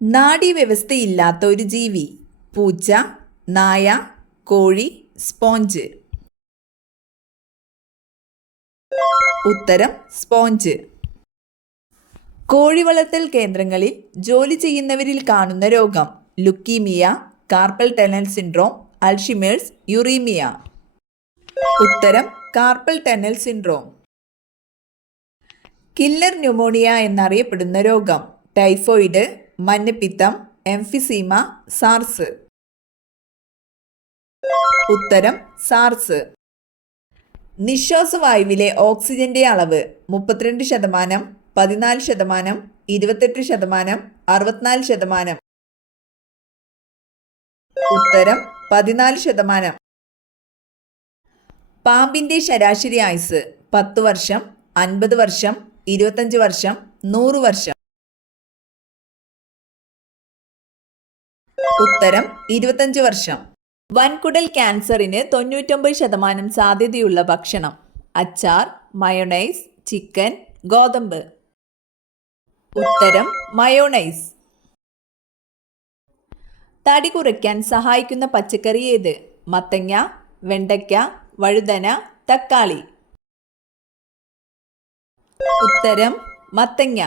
നാഡീവ്യവസ്ഥയില്ലാത്ത ഒരു ജീവി. പൂച്ച, നായ, കോഴി, സ്പോഞ്ച്. ഉത്തരം സ്പോഞ്ച്. കോഴി വളർത്തൽ കേന്ദ്രങ്ങളിൽ ജോലി ചെയ്യുന്നവരിൽ കാണുന്ന രോഗം. Leukaemia, carpal tunnel syndrome, Alzheimer's, uraemia. ഉത്തരം carpal tunnel syndrome. Killer pneumonia എന്നറിയപ്പെടുന്ന രോഗം. ടൈഫോയിഡ്, മഞ്ഞപ്പിത്തം, എംഫിസീമ, സാർസ്. ഉത്തരം സാർസ്. നിശ്വാസവായുവിലെ ഓക്സിജന്റെ അളവ് 32%, 14%, 28%, 64%. ഉത്തരം 14%. പാമ്പിന്റെ ശരാശരി ആയുസ് 10 വർഷം, 50 വർഷം, 25 വർഷം, 100 വർഷം. ഉത്തരം 25 വർഷം. വൻകുടൽ ക്യാൻസറിന് 99% സാധ്യതയുള്ള ഭക്ഷണം. അച്ചാർ, മയോണൈസ്, ചിക്കൻ, ഗോതമ്പ്. ഉത്തരം മയോണൈസ്. തടി കുറയ്ക്കാൻ സഹായിക്കുന്ന പച്ചക്കറി ഏത്? മത്തങ്ങ, വെണ്ടയ്ക്ക, വഴുതന, തക്കാളി. ഉത്തരം മത്തങ്ങ.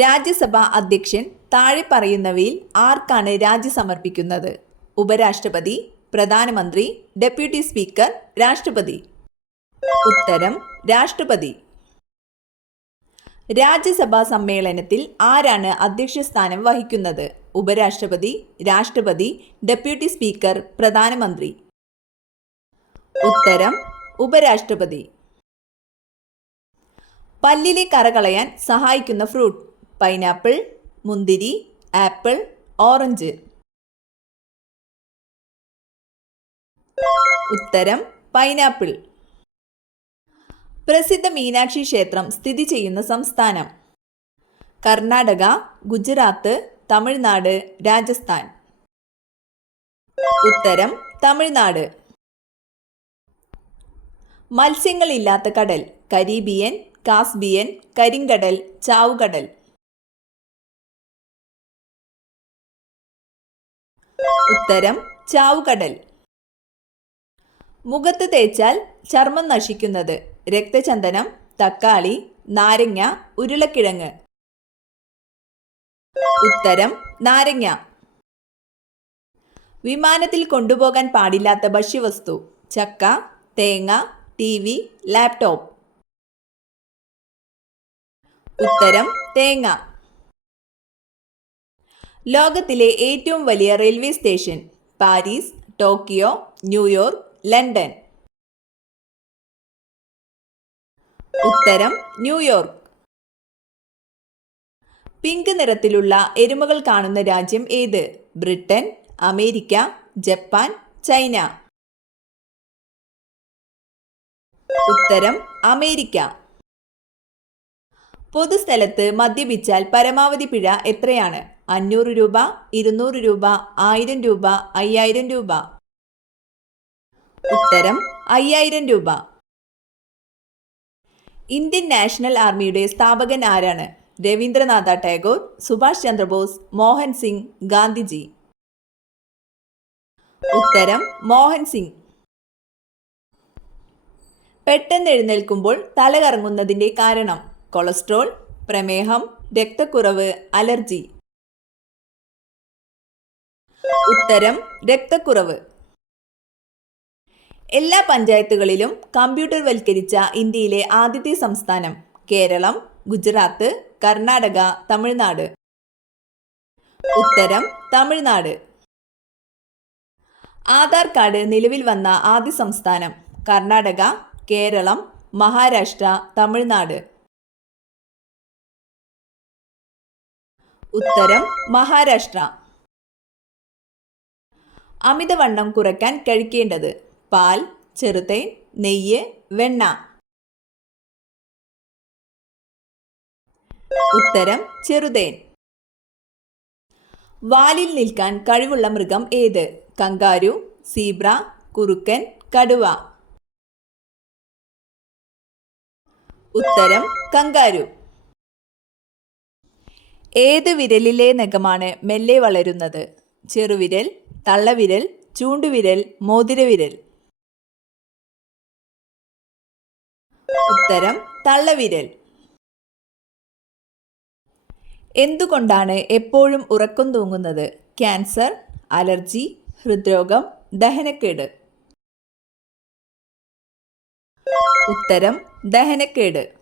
രാജ്യസഭാ അധ്യക്ഷൻ താഴെ പറയുന്നവയിൽ ആർക്കാണ് രാജി സമർപ്പിക്കുന്നത്? ഉപരാഷ്ട്രപതി, പ്രധാനമന്ത്രി, ഡെപ്യൂട്ടി സ്പീക്കർ, രാഷ്ട്രപതി. ഉത്തരം രാഷ്ട്രപതി. രാജ്യസഭാ സമ്മേളനത്തിൽ ആരാണ് അധ്യക്ഷ സ്ഥാനം വഹിക്കുന്നത്? ഉപരാഷ്ട്രപതി, രാഷ്ട്രപതി, ഡെപ്യൂട്ടി സ്പീക്കർ, പ്രധാനമന്ത്രി. ഉത്തരം ഉപരാഷ്ട്രപതി. പല്ലിലെ കറ കളയാൻ സഹായിക്കുന്ന ഫ്രൂട്ട്. പൈനാപ്പിൾ, മുന്തിരി, ആപ്പിൾ, ഓറഞ്ച്. ഉത്തരം പൈനാപ്പിൾ. പ്രസിദ്ധ മീനാക്ഷി ക്ഷേത്രം സ്ഥിതി ചെയ്യുന്ന സംസ്ഥാനം. കർണാടക, ഗുജറാത്ത്, തമിഴ്നാട്, രാജസ്ഥാൻ. ഉത്തരം തമിഴ്നാട്. മത്സ്യങ്ങളില്ലാത്ത കടൽ. കരീബിയൻ, കാസ്പിയൻ, കരിങ്കടൽ, ചാവുകടൽ. ഉത്തരം ചാവുകടൽ. മുഖത്ത് തേച്ചാൽ ചർമ്മം നശിക്കുന്നത്. രക്തചന്ദനം, തക്കാളി, നാരങ്ങ, ഉരുളക്കിഴങ്ങ്. ഉത്തരം നാരങ്ങ. വിമാനത്തിൽ കൊണ്ടുപോകാൻ പാടില്ലാത്ത ഭക്ഷ്യവസ്തു. ചക്ക, തേങ്ങ, TV, ലാപ്ടോപ്പ്. ഉത്തരം തേങ്ങ. ലോകത്തിലെ ഏറ്റവും വലിയ railway station. Paris, Tokyo, New York, London. ഉത്തരം ന്യൂയോർക്ക്. പിങ്ക് നിറത്തിലുള്ള എരുമകൾ കാണുന്ന രാജ്യം ഏത്? Britain, America, Japan, China. ഉത്തരം അമേരിക്ക. പൊതുസ്ഥലത്ത് മദ്യപിച്ചാൽ പരമാവധി പിഴ എത്രയാണ്? 500 രൂപ, 200 രൂപ, 1000 രൂപ, 5000 രൂപ. ഉത്തരം 5000 രൂപ. ഇന്ത്യൻ നാഷണൽ ആർമിയുടെ സ്ഥാപകൻ ആരാണ്? രവീന്ദ്രനാഥ ടാഗോർ, സുഭാഷ് ചന്ദ്രബോസ്, മോഹൻ സിംഗ്, ഗാന്ധിജി. ഉത്തരം മോഹൻ സിംഗ്. പെട്ടെന്ന് എഴുന്നേൽക്കുമ്പോൾ തല കറങ്ങുന്നതിൻ്റെ കാരണം. കൊളസ്ട്രോൾ, പ്രമേഹം, രക്തക്കുറവ്, അലർജി. ഉത്തരം രക്തക്കുറവ്. എല്ലാ പഞ്ചായത്തുകളിലും കമ്പ്യൂട്ടർവൽക്കരിച്ച ഇന്ത്യയിലെ ആദ്യത്തെ സംസ്ഥാനം. കേരളം, ഗുജറാത്ത്, കർണാടക, തമിഴ്നാട്. ഉത്തരം തമിഴ്നാട്. ആധാർ കാർഡ് നിലവിൽ വന്ന ആദ്യ സംസ്ഥാനം. കർണാടക, കേരളം, മഹാരാഷ്ട്ര, തമിഴ്നാട്. ഉത്തരം മഹാരാഷ്ട്ര. അമിതവണ്ണം കുറയ്ക്കാൻ കഴിക്കേണ്ടത്. പാൽ, ചെറുതേൻ, നെയ്യ്, വെണ്ണ. ഉത്തരം ചെറുതേൻ. വാലിൽ നിൽക്കാൻ കഴിവുള്ള മൃഗം ഏത്? കങ്കാരു, സീബ്ര, കുറുക്കൻ, കടുവ. ഉത്തരം കങ്കാരു. ഏത് വിരലിലെ നഖമാണ് മെല്ലെ വളരുന്നത്? ചെറുവിരൽ, തള്ളവിരൽ, ചൂണ്ടുവിരൽ, മോതിരവിരൽ. ഉത്തരം തള്ളവിരൽ. എന്തുകൊണ്ടാണ് എപ്പോഴും ഉറക്കം തൂങ്ങുന്നത്? ക്യാൻസർ, അലർജി, ഹൃദ്രോഗം, ദഹനക്കേട്. ഉത്തരം ദഹനക്കേട്.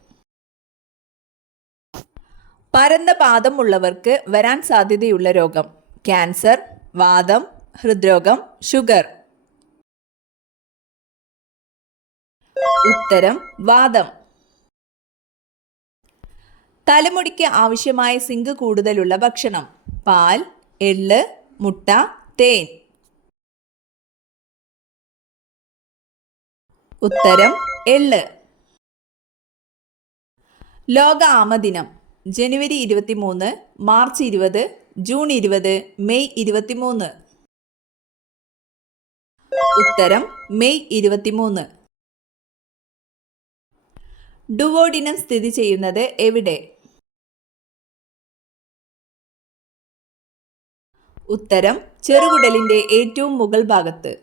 പരന്ന പാദം ഉള്ളവർക്ക് വരാൻ സാധ്യതയുള്ള രോഗം? ക്യാൻസർ, വാതം, ഹൃദ്രോഗം, ഷുഗർ. ഉത്തരം വാതം. തലമുടിക്ക് ആവശ്യമായ സിങ്ക് കൂടുതലുള്ള ഭക്ഷണം? പാൽ, എള്ള്, മുട്ട, തേൻ. ഉത്തരം എള്ള്. ലോക ആമദിനം ജനുവരി 23, മാർച്ച് 20, ജൂൺ 20, മെയ് 23. ഉത്തരം മെയ് 23. ഡുവോഡിനം സ്ഥിതി ചെയ്യുന്നത് എവിടെ? ഉത്തരം ചെറുകുടലിന്റെ ഏറ്റവും മുകൾ ഭാഗത്ത്.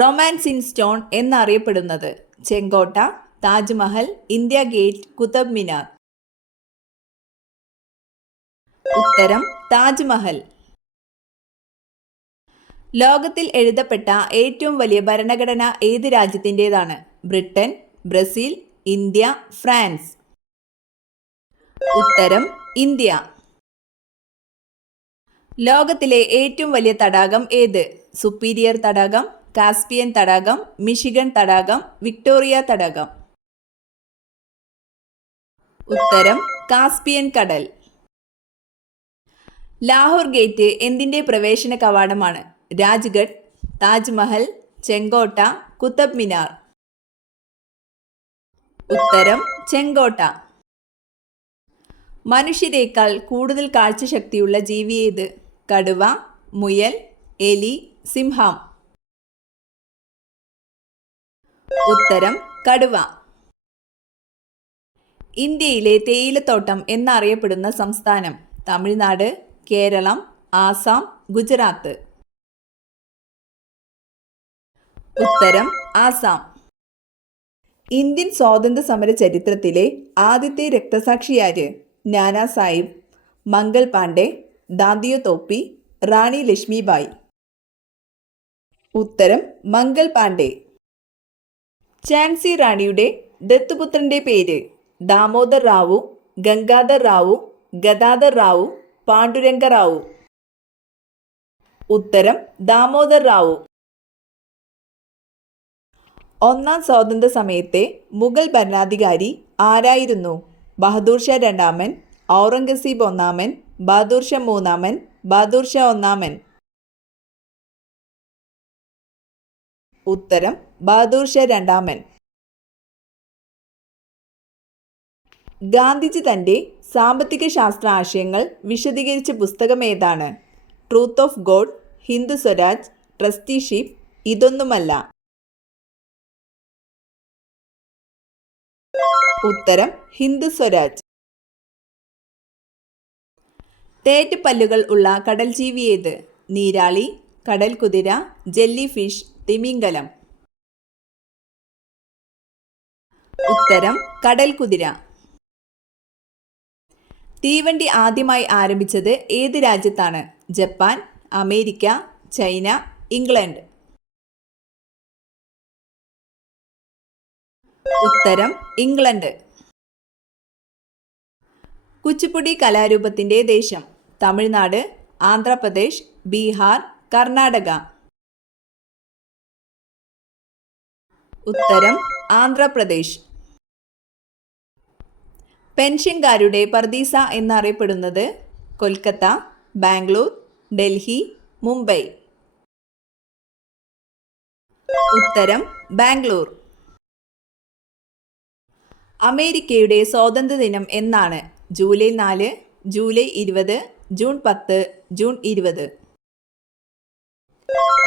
റൊമാൻസിൻ സ്റ്റോൺ എന്നറിയപ്പെടുന്നത്? ചെങ്കോട്ട, താജ്മഹൽ, ഇന്ത്യ ഗേറ്റ്, കുത്തബ് മിനാർ. ഉത്തരം താജ്മഹൽ. ലോകത്തിൽ എഴുതപ്പെട്ട ഏറ്റവും വലിയ ഭരണഘടന ഏത് രാജ്യത്തിൻ്റെതാണ്? Britain, Brazil, India, France. ഉത്തരം ഇന്ത്യ. ലോകത്തിലെ ഏറ്റവും വലിയ തടാകം ഏത്? സുപ്പീരിയർ തടാകം, കാസ്പിയൻ തടാകം, മിഷിഗൺ തടാകം, വിക്ടോറിയ തടാകം. ഉത്തരം കാസ്പിയൻ കടൽ. ലാഹോർ ഗേറ്റ് എന്തിൻ്റെ പ്രവേശന കവാടമാണ്? രാജ്ഘട്ട്, താജ്മഹൽ, ചെങ്കോട്ട, കുത്തബ് മിനാർ. ഉത്തരം ചെങ്കോട്ട. മനുഷ്യരേക്കാൾ കൂടുതൽ കാഴ്ചശക്തിയുള്ള ജീവി ഏത്? കടുവ, മുയൽ, എലി, സിംഹം. ഉത്തരം കടുവ. ഇന്ത്യയിലെ തേയിലത്തോട്ടം എന്നറിയപ്പെടുന്ന സംസ്ഥാനം? തമിഴ്നാട്, കേരളം, ആസാം, ഗുജറാത്ത്. ഉത്തരം ആസാം. ഇന്ത്യൻ സ്വാതന്ത്ര്യ സമര ചരിത്രത്തിലെ ആദ്യത്തെ രക്തസാക്ഷിയാര്? നാനാ സാഹിബ്, മംഗൾ പാണ്ഡെ, ദാന്തിയോ തോപ്പി, റാണി ലക്ഷ്മിബായി. ഉത്തരം മംഗൾ പാണ്ഡെ. ഝാൻസി റാണിയുടെ ദത്തുപുത്രന്റെ പേര്? ദാമോദർ റാവു, ഗംഗാധർ റാവു, ഗദാധർ റാവു, പാണ്ഡുരംഗ റാവു. ഉത്തരം ദാമോദർ റാവു. ഒന്നാം സ്വാതന്ത്ര്യ സമയത്തെ മുഗൾ ഭരണാധികാരി ആരായിരുന്നു? ബഹദൂർ ഷാ രണ്ടാമൻ, ഔറംഗസീബ് ഒന്നാമൻ, ബഹദൂർ ഷാ മൂന്നാമൻ, ബഹദൂർ ഷാ ഒന്നാമൻ. ഉത്തരം ബഹദൂർ ഷാ രണ്ടാമൻ. ഗാന്ധിജി തൻ്റെ സാമ്പത്തിക ശാസ്ത്ര ആശയങ്ങൾ വിശദീകരിച്ച പുസ്തകം ഏതാണ്? Truth of God, Hindu Swaraj, trusteeship, ഇതൊന്നുമല്ല. ഉത്തരം ഹിന്ദു സ്വരാജ്. തേറ്റപ്പല്ലുകൾ ഉള്ള കടൽ ജീവി ഏത്? നീരാളി, കടൽ കുതിര, ജെല്ലി ഫിഷ്, തിമിംഗലം. ഉത്തരം കടൽ കുതിര. തീവണ്ടി ആദ്യമായി ആരംഭിച്ചത് ഏത് രാജ്യത്താണ്? Japan, America, China, England. ഉത്തരം ഇംഗ്ലണ്ട്. കുച്ചിപ്പുടി കലാരൂപത്തിൻ്റെ ദേശം? തമിഴ്നാട്, ആന്ധ്രാപ്രദേശ്, ബീഹാർ, കർണാടക. ഉത്തരം ആന്ധ്രാപ്രദേശ്. പെൻഷൻകാരുടെ പർദീസ എന്നറിയപ്പെടുന്നത്? കൊൽക്കത്ത, ബാംഗ്ലൂർ, ഡൽഹി, മുംബൈ. ഉത്തരം ബാംഗ്ലൂർ. അമേരിക്കയുടെ സ്വാതന്ത്ര്യദിനം എന്നാണ്? July 4, July 20, June 10, June 20.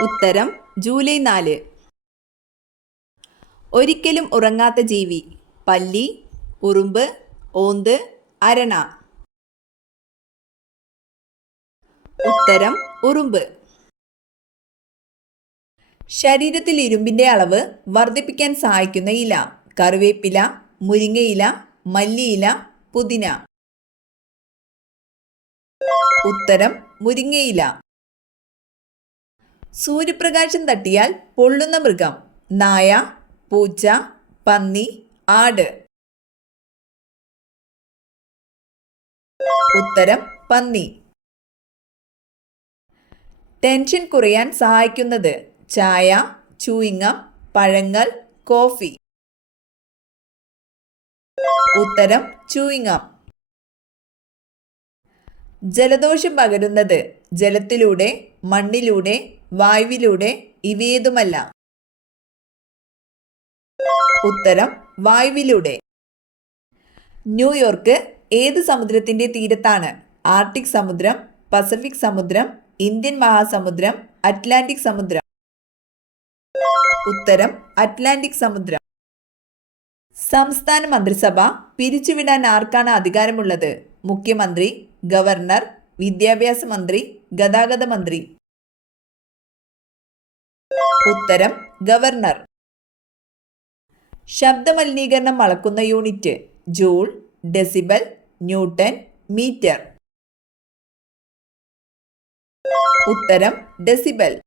ഉത്തരം ജൂലൈ 4. ഒരിക്കലും ഉറങ്ങാത്ത ജീവി? പല്ലി, ഉറുമ്പ്, ഓന്ത്, അരണ. ഉത്തരം ഉറുമ്പ്. ശരീരത്തിൽ ഇരുമ്പിന്റെ അളവ് വർദ്ധിപ്പിക്കാൻ സഹായിക്കുന്ന ഇല. കറിവേപ്പില, മുരിങ്ങയില, മല്ലിയില, പുതിന. ഉത്തരം മുരിങ്ങയില. സൂര്യപ്രകാശം തട്ടിയാൽ പൊള്ളുന്ന മൃഗം. നായ, പൂച്ച, പന്നി, ആട്. ഉത്തരം പന്നി. ടെൻഷൻ കുറയാൻ സഹായിക്കുന്നത്. ചായ, ചൂയിങ്ങം, പഴങ്ങൾ, കോഫി. ഉത്തരം ചൂയിങ്ങം. ജലദോഷം പകരുന്നത്. ജലത്തിലൂടെ, മണ്ണിലൂടെ, വായുവിലൂടെ, ഇവയേതുമല്ല. ഉത്തരം വായുവിലൂടെ. ന്യൂയോർക്ക് ഏത് സമുദ്രത്തിന്റെ തീരത്താണ്? ആർട്ടിക് സമുദ്രം, പസഫിക് സമുദ്രം, ഇന്ത്യൻ മഹാസമുദ്രം, അറ്റ്ലാന്റിക് സമുദ്രം. ഉത്തരം അറ്റ്ലാന്റിക് സമുദ്രം. സംസ്ഥാന മന്ത്രിസഭ പിരിച്ചുവിടാൻ ആർക്കാണ് അധികാരമുള്ളത്? മുഖ്യമന്ത്രി, ഗവർണർ, വിദ്യാഭ്യാസ മന്ത്രി, ഗതാഗത മന്ത്രി. ഉത്തരം ഗവർണർ. ശബ്ദമലിനീകരണം അളക്കുന്ന unit. Joule, decibel, newton, metre. ഉത്തരം ഡെസിബൽ.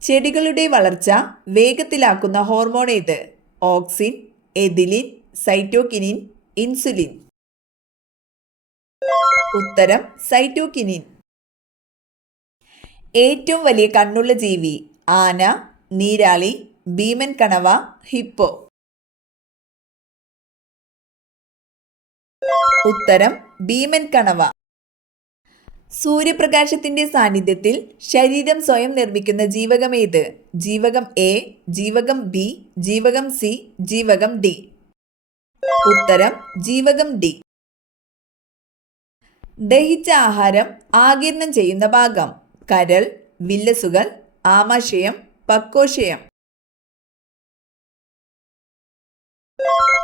ചെടികളുടെ വളർച്ച വേഗത്തിലാക്കുന്ന ഹോർമോൺ ഏത്? Auxin, ethylene, cytokinin, insulin. ഉത്തരം സൈറ്റോകിനിൻ. ഏറ്റവും വലിയ കണ്ണുള്ള ജീവി. ആന, നീരാളി, ഭീമൻ കണവ, ഹിപ്പോ. ഉത്തരം ഭീമൻ കണവ. സൂര്യപ്രകാശത്തിന്റെ സാന്നിധ്യത്തിൽ ശരീരം സ്വയം നിർമ്മിക്കുന്ന ജീവകം ഏത്? ജീവകം എ, ജീവകം ബി, ജീവകം സി, ജീവകം ഡി. ഉത്തരം ജീവകം ഡി. ദഹിച്ച ആഹാരം ആഗിരണം ചെയ്യുന്ന ഭാഗം. കരൾ, വില്ലസുകൾ, ആമാശയം, പക്വശയം.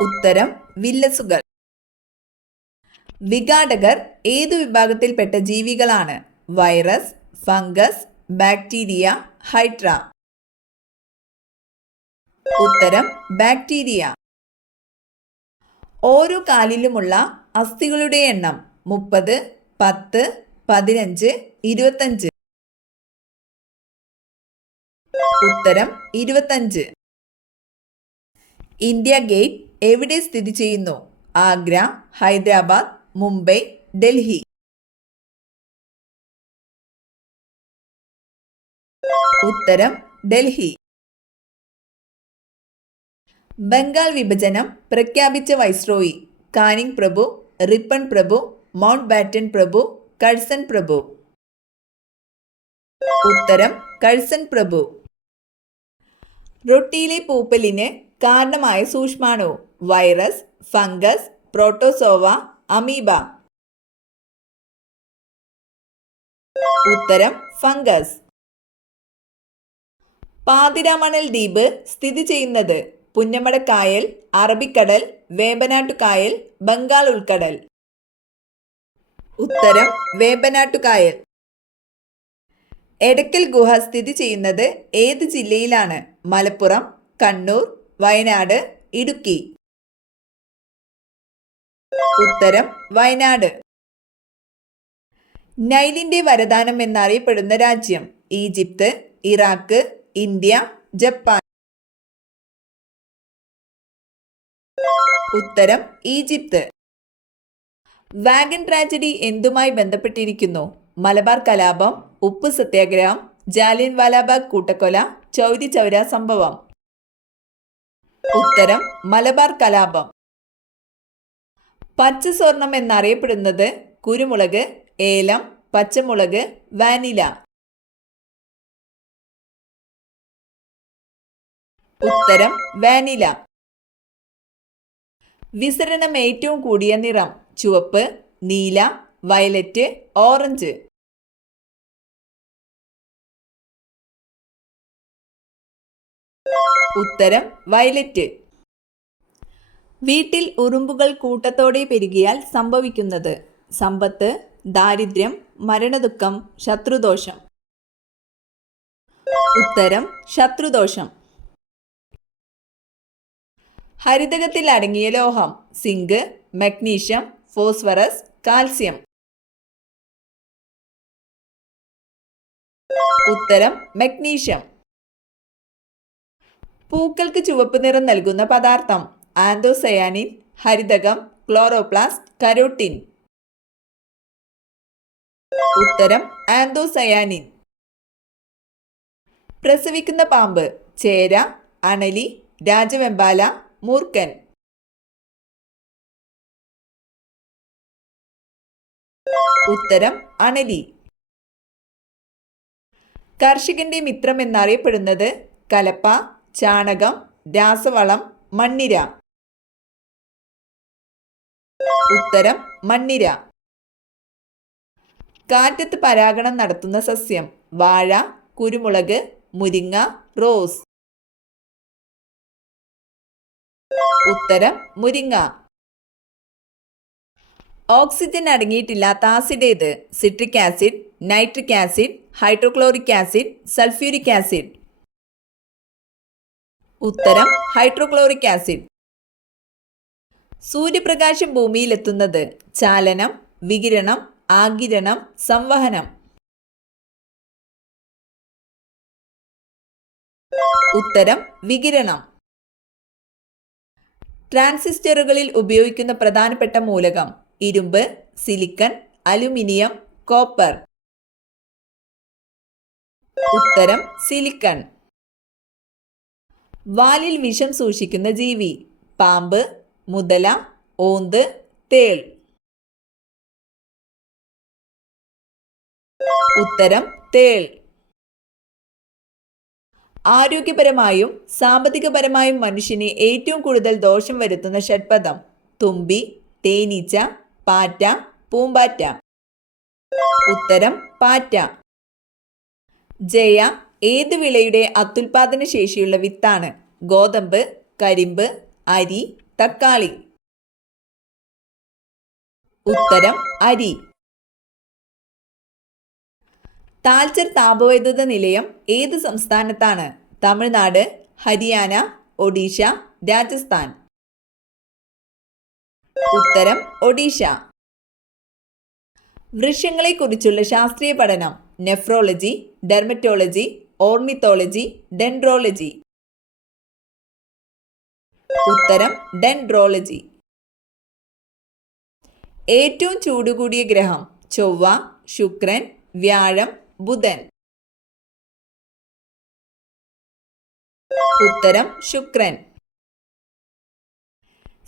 ഉത്തരം വില്ലസുകൾ. വിഘാടകർ ഏതു വിഭാഗത്തിൽപ്പെട്ട ജീവികളാണ്? Virus, fungus, bacteria, hydra. ഉത്തരം ബാക്ടീരിയ. ഓരോ കാലിലുമുള്ള അസ്ഥികളുടെ എണ്ണം. 30, 10, 15, 25. ഉത്തരം 25. ഇന്ത്യ ഗേറ്റ് എവിടെ സ്ഥിതി ചെയ്യുന്നു? ആഗ്ര, ഹൈദരാബാദ്, മുംബൈ, ഡൽഹി. ഉത്തരം ഡൽഹി. ബംഗാൾ വിഭജനം പ്രഖ്യാപിച്ച വൈസ്രോയി. കാനിങ് പ്രഭു, റിപ്പൺ പ്രഭു, മൗണ്ട് ബാറ്റൻ പ്രഭു, കഴ്സൺ പ്രഭു. ഉത്തരം കഴ്സൺ പ്രഭു. റൊട്ടിയിലെ പൂപ്പലിന് കാരണമായ സൂക്ഷ്മാണു. Virus, fungus, protozoa, amoeba. ഉത്തരം ഫംഗസ്. പാതിരാമണൽ ദ്വീപ് സ്ഥിതി ചെയ്യുന്നത്. പുന്നമടക്കായൽ, അറബിക്കടൽ, വേമ്പനാട്ടുകായൽ, ബംഗാൾ ഉൾക്കടൽ. ഉത്തരം വേമ്പനാട്ടുകായൽ. എടക്കൽ ഗുഹ സ്ഥിതി ചെയ്യുന്നത് ഏത് ജില്ലയിലാണ്? മലപ്പുറം, കണ്ണൂർ, വയനാട്, ഇടുക്കി. ഉത്തരം വയനാട്. നൈലിന്റെ വരദാനം എന്നറിയപ്പെടുന്ന രാജ്യം. Egypt, Iraq, India, Japan. ഉത്തരം ഈജിപ്ത്. വാഗൻ ട്രാജഡി എന്തുമായി ബന്ധപ്പെട്ടിരിക്കുന്നു? മലബാർ കലാപം, ഉപ്പു സത്യാഗ്രഹം, ജാലിയൻ വാലാബാഗ് കൂട്ടക്കൊല, ചൗരി ചൗര സംഭവം. ഉത്തരം മലബാർ കലാപം. പച്ച സ്വർണം എന്നറിയപ്പെടുന്നത് കുരുമുളക്, ഏലം, പച്ചമുളക്, വാനില. ഉത്തരം വാനില. വിസരണം ഏറ്റവും കൂടിയ നിറം. ചുവപ്പ്, നീല, വയലറ്റ്, ഓറഞ്ച്. ഉത്തരം വയലറ്റ്. വീട്ടിൽ ഉറുമ്പുകൾ കൂട്ടത്തോടെ പെരുകിയാൽ സംഭവിക്കുന്നത്. സമ്പത്ത്, ദാരിദ്ര്യം, മരണദുഃഖം, ശത്രുദോഷം. ഉത്തരം ശത്രുദോഷം. ഹരിതകത്തിൽ അടങ്ങിയ ലോഹം: സിങ്ക്, മഗ്നീഷ്യം, ഫോസ്ഫറസ്, കാൽസ്യം. ഉത്തരം മഗ്നീഷ്യം. പൂക്കൾക്ക് ചുവപ്പ് നിറം നൽകുന്ന പദാർത്ഥം: ആന്തോസയാനിൻ, ഹരിതകം, ക്ലോറോപ്ലാസ്റ്റ്, കരോട്ടിൻ. ഉത്തരം ആന്തോസയാനിൻ. പ്രസവിക്കുന്ന പാമ്പ്: ചേര, അണലി, രാജവെമ്പാല, മൂർഖൻ. ഉത്തരം അണലി. കർഷകന്റെ മിത്രം എന്നറിയപ്പെടുന്നത്: കലപ്പ, ചാണകം, രാസവളം, മണ്ണിര. ഉത്തരം മണ്ണിര. കാറ്റത്ത് പരാഗണം നടത്തുന്ന സസ്യം: വാഴ, കുരുമുളക്, മുരിങ്ങ, റോസ്. ഉത്തരം മുരിങ്ങ. ഓക്സിജൻ അടങ്ങിയിട്ടില്ലാത്ത ആസിഡ് ഏത്? Citric acid, nitric acid, hydrochloric acid, sulphuric acid. ഉത്തരം ഹൈഡ്രോക്ലോറിക് ആസിഡ്. സൂര്യപ്രകാശം ഭൂമിയിലെത്തുന്നത്: ചാലനം, വികിരണം, ആഗിരണം, സംവഹനം. ഉത്തരം വികിരണം. ട്രാൻസിസ്റ്ററുകളിൽ ഉപയോഗിക്കുന്ന പ്രധാനപ്പെട്ട മൂലകം: ഇരുമ്പ്, സിലിക്കൺ, അലുമിനിയം, കോപ്പർ. ഉത്തരം സിലിക്കൺ. വാലിൽ വിഷം സൂക്ഷിക്കുന്ന ജീവി: പാമ്പ്, മുതല, ഓന്ത്, തേൾ. ഉത്തരം തേൾ. ആരോഗ്യപരമായും സാമ്പത്തികപരമായും മനുഷ്യന് ഏറ്റവും കൂടുതൽ ദോഷം വരുത്തുന്ന ഷഡ്പദം: തുമ്പി, തേനീച്ച, പാറ്റ, പൂമ്പാറ്റ. ഉത്തരം പാറ്റ. ജയ ഏത് വിളയുടെ അത്യുൽപാദന ശേഷിയുള്ള വിത്താണ്? ഗോതമ്പ്, കരിമ്പ്, അരി, തക്കാളി. ഉത്തരം അരി. താൽച്ചർ താപവൈദ്യുത നിലയം ഏത് സംസ്ഥാനത്താണ്? തമിഴ്നാട്, ഹരിയാന, ഒഡീഷ, രാജസ്ഥാൻ. ഉത്തരം ഒഡീഷ. വൃക്ഷങ്ങളെക്കുറിച്ചുള്ള ശാസ്ത്രീയ പഠനം: നെഫ്രോളജി, ഡെർമറ്റോളജി, ഓർണിത്തോളജി, ഡെൻഡ്രോളജി. ഉത്തരം ഡെൻഡ്രോളജി. ഏറ്റവും ചൂടുകൂടിയ ഗ്രഹം: ചൊവ്വ, ശുക്രൻ, വ്യാഴം, ബുധൻ. ഉത്തരം ശുക്രൻ.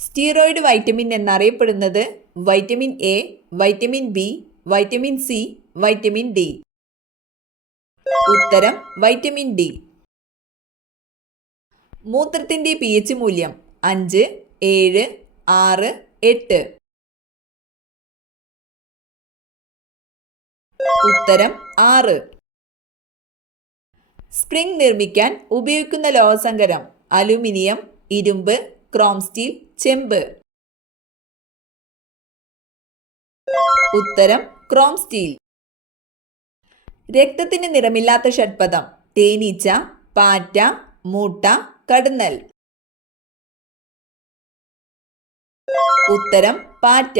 സ്റ്റീറോയിഡ് വൈറ്റമിൻ എന്നറിയപ്പെടുന്നത്: vitamin A, vitamin B, vitamin C, vitamin D. ഉത്തരം വൈറ്റമിൻ ഡി. മൂത്രത്തിന്റെ pH മൂല്യം: 5, 7, 6, 8. ഉത്തരം 6. സ്പ്രിംഗ് നിർമ്മിക്കാൻ ഉപയോഗിക്കുന്ന ലോഹസങ്കരം: അലുമിനിയം, ഇരുമ്പ്, ക്രോം സ്റ്റീൽ, ചെമ്പ്. ഉത്തരം ക്രോം സ്റ്റീൽ. രക്തത്തിന് നിറമില്ലാത്ത ഷഡ്പദം: തേനീച്ച, പാറ്റ, മൂട്ട, കടന്നൽ. ഉത്തരം പാറ്റ.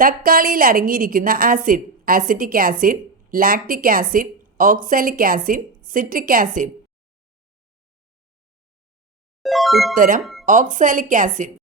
തക്കാളിയിൽ അടങ്ങിയിരിക്കുന്ന acid: acetic acid, lactic acid, oxalic acid, citric acid. ഉത്തരം ഓക്സാലിക് ആസിഡ്.